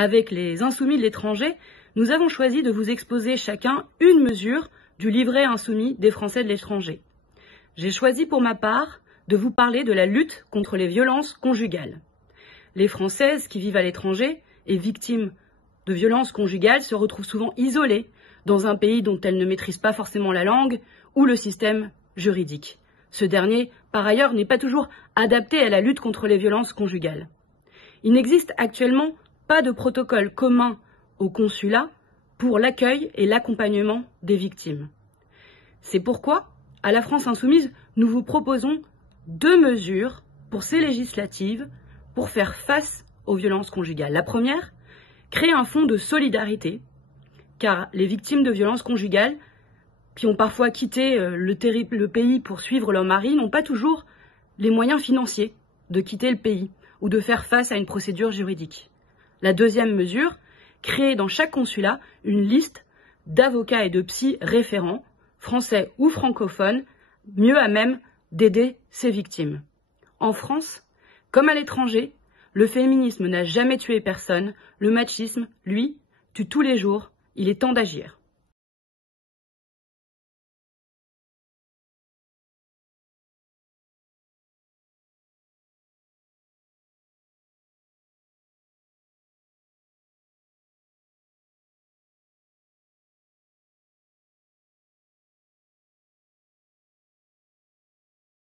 Avec les Insoumis de l'étranger, nous avons choisi de vous exposer chacun une mesure du livret insoumis des Français de l'étranger. J'ai choisi pour ma part de vous parler de la lutte contre les violences conjugales. Les Françaises qui vivent à l'étranger et victimes de violences conjugales se retrouvent souvent isolées dans un pays dont elles ne maîtrisent pas forcément la langue ou le système juridique. Ce dernier, par ailleurs, n'est pas toujours adapté à la lutte contre les violences conjugales. Il n'existe actuellement pas de protocole commun au consulat pour l'accueil et l'accompagnement des victimes. C'est pourquoi, à la France Insoumise, nous vous proposons 2 mesures pour ces législatives pour faire face aux violences conjugales. La première, créer un fonds de solidarité, car les victimes de violences conjugales qui ont parfois quitté le pays pour suivre leur mari n'ont pas toujours les moyens financiers de quitter le pays ou de faire face à une procédure juridique. La deuxième mesure, créer dans chaque consulat une liste d'avocats et de psys référents, français ou francophones, mieux à même d'aider ces victimes. En France, comme à l'étranger, le féminisme n'a jamais tué personne, le machisme, lui, tue tous les jours, il est temps d'agir.